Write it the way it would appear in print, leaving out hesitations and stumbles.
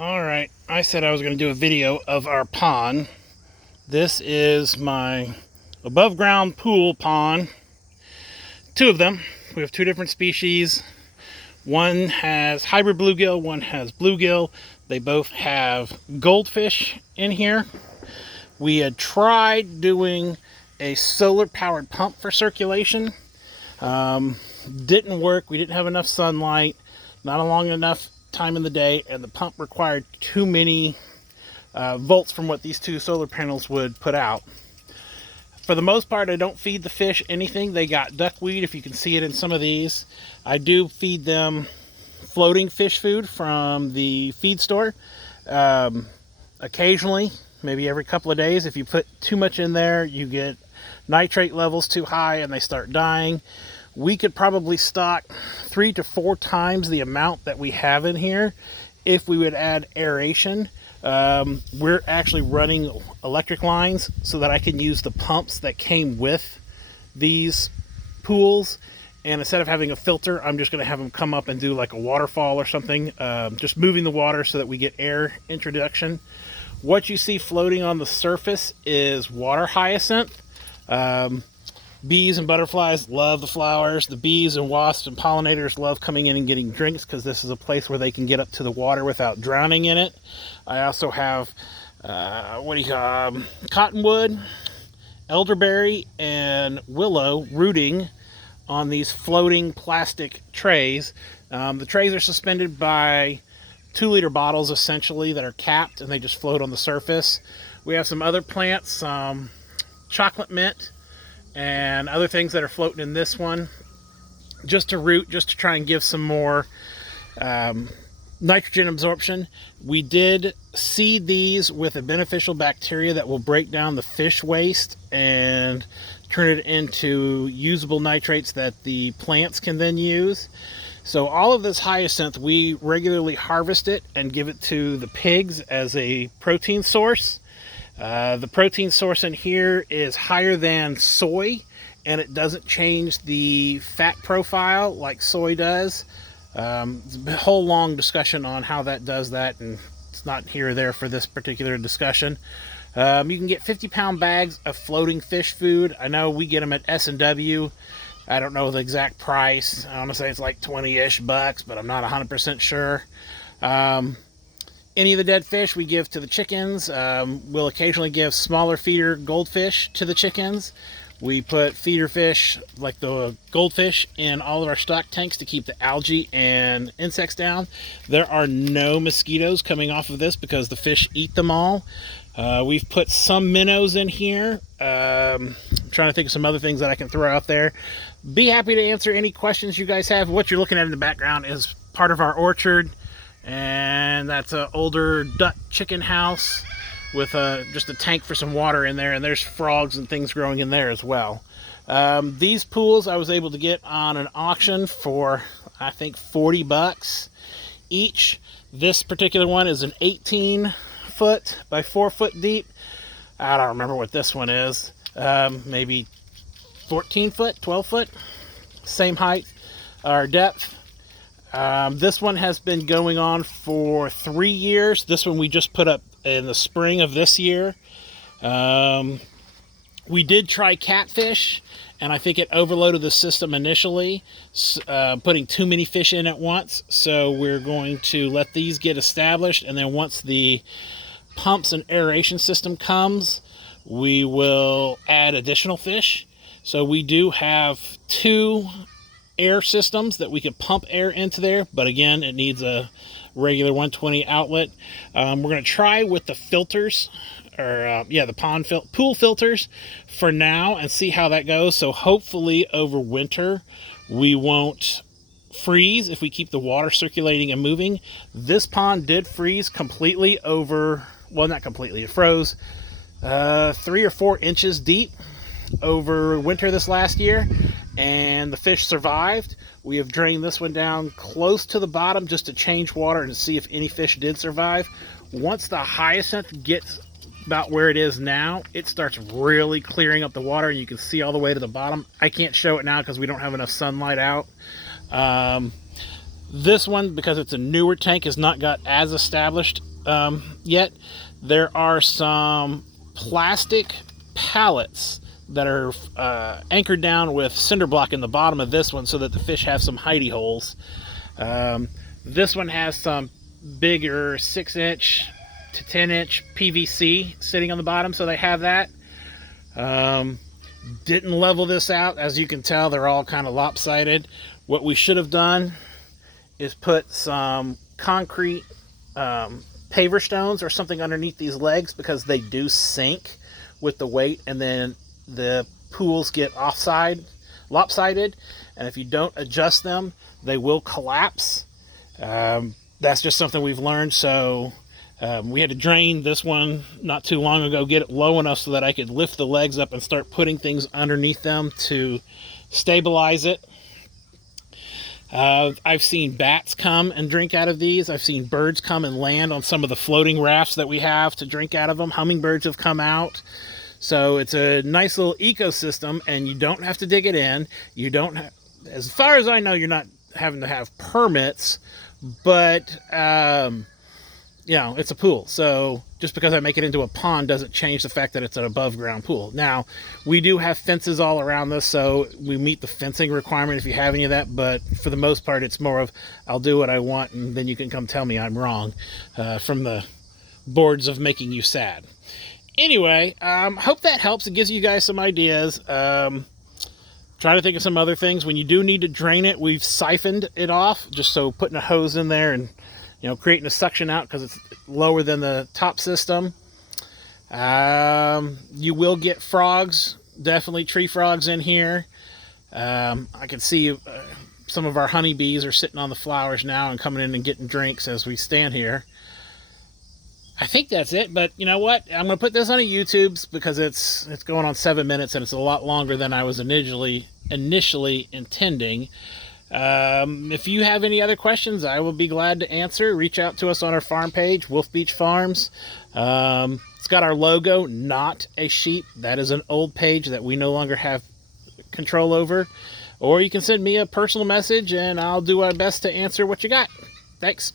Alright, I said I was going to do a video of our pond. This is my above ground pool pond. Two of them. We have two different species. One has hybrid bluegill, one has bluegill. They both have goldfish in here. We had tried doing a solar powered pump for circulation. Didn't work. We didn't have enough sunlight, not a long enough time in the day, and the pump required too many volts from what these two solar panels would put out. For the most part, I don't feed the fish anything. They got duckweed, if you can see it in some of these. I do feed them floating fish food from the feed store. Occasionally, maybe every couple of days, if you put too much in there, you get nitrate levels too high and they start dying. We could probably stock 3 to 4 times the amount that we have in here if we would add aeration. We're actually running electric lines so that I can use the pumps that came with these pools, and instead of having a filter, I'm just going to have them come up and do like a waterfall or something, just moving the water so that we get air introduction. What you see floating on the surface is water hyacinth. Bees and butterflies love the flowers. The bees and wasps and pollinators love coming in and getting drinks because this is a place where they can get up to the water without drowning in it. I also have cottonwood, elderberry, and willow rooting on these floating plastic trays. The trays are suspended by 2-liter bottles essentially that are capped, and they just float on the surface. We have some other plants, chocolate mint, and other things that are floating in this one, just to root, just to try and give some more nitrogen absorption. We did seed these with a beneficial bacteria that will break down the fish waste and turn it into usable nitrates that the plants can then use. So all of this hyacinth, we regularly harvest it and give it to the pigs as a protein source. The protein source in here is higher than soy, and it doesn't change the fat profile like soy does. It's a whole long discussion on how that does that, and it's not here or there for this particular discussion. You can get 50-pound bags of floating fish food. I know we get them at S&W. I don't know the exact price. I want to say it's like 20-ish bucks, but I'm not 100% sure. Any of the dead fish we give to the chickens. We'll occasionally give smaller feeder goldfish to the chickens. We put feeder fish like the goldfish in all of our stock tanks to keep the algae and insects down. There are no mosquitoes coming off of this because the fish eat them all. We've put some minnows in here. I'm trying to think of some other things that I can throw out there. Be happy to answer any questions you guys have. What you're looking at in the background is part of our orchard. And that's an older duck chicken house with just a tank for some water in there, and there's frogs and things growing in there as well. These pools I was able to get on an auction for, I think, 40 bucks each. This particular one is an 18-foot by 4-foot deep. I don't remember what this one is. Maybe 14 foot, 12 foot, same height or depth. This one has been going on for 3 years. This one we just put up in the spring of this year. We did try catfish, and I think it overloaded the system initially, putting too many fish in at once. So we're going to let these get established, and then once the pumps and aeration system comes, we will add additional fish. So we do have 2 air systems that we can pump air into there, but again, it needs a regular 120 outlet. We're going to try with the filters, or the pool filters for now, and see how that goes. So hopefully over winter we won't freeze if we keep the water circulating and moving. This pond did freeze completely over, well, not completely, it froze 3 or 4 inches deep over winter this last year, and the fish survived. We have drained this one down close to the bottom just to change water and to see if any fish did survive. Once the hyacinth gets about where it is now, it starts really clearing up the water, and you can see all the way to the bottom. I can't show it now because we don't have enough sunlight out. This one, because it's a newer tank, has not got as established yet, there are some plastic pallets that are anchored down with cinder block in the bottom of this one so that the fish have some hidey holes. This one has some bigger 6-inch to 10-inch PVC sitting on the bottom, so they have that. Didn't level this out. As you can tell, they're all kind of lopsided. What we should have done is put some concrete paver stones or something underneath these legs, because they do sink with the weight, and then the pools get lopsided, and if you don't adjust them, they will collapse. That's just something we've learned. So we had to drain this one not too long ago, get it low enough so that I could lift the legs up and start putting things underneath them to stabilize it. I've seen bats come and drink out of these. I've seen birds come and land on some of the floating rafts that we have to drink out of them. Hummingbirds have come out. So it's a nice little ecosystem, and you don't have to dig it in. You don't have, as far as I know, you're not having to have permits, but you know, it's a pool. So just because I make it into a pond doesn't change the fact that it's an above ground pool. Now, we do have fences all around this, so we meet the fencing requirement if you have any of that, but for the most part, it's more of, I'll do what I want, and then you can come tell me I'm wrong, from the boards of making you sad. Anyway, hope that helps. It gives you guys some ideas. Try to think of some other things. When you do need to drain it, we've siphoned it off, just so putting a hose in there and, you know, creating a suction out because it's lower than the top system. You will get frogs, definitely tree frogs in here. I can see some of our honeybees are sitting on the flowers now and coming in and getting drinks as we stand here. I think that's it, but you know what? I'm going to put this on a YouTube's because it's going on 7 minutes and it's a lot longer than I was initially intending. If you have any other questions, I will be glad to answer. Reach out to us on our farm page, Wolf Beach Farms. It's got our logo, not a sheep. That is an old page that we no longer have control over. Or you can send me a personal message and I'll do my best to answer what you got. Thanks.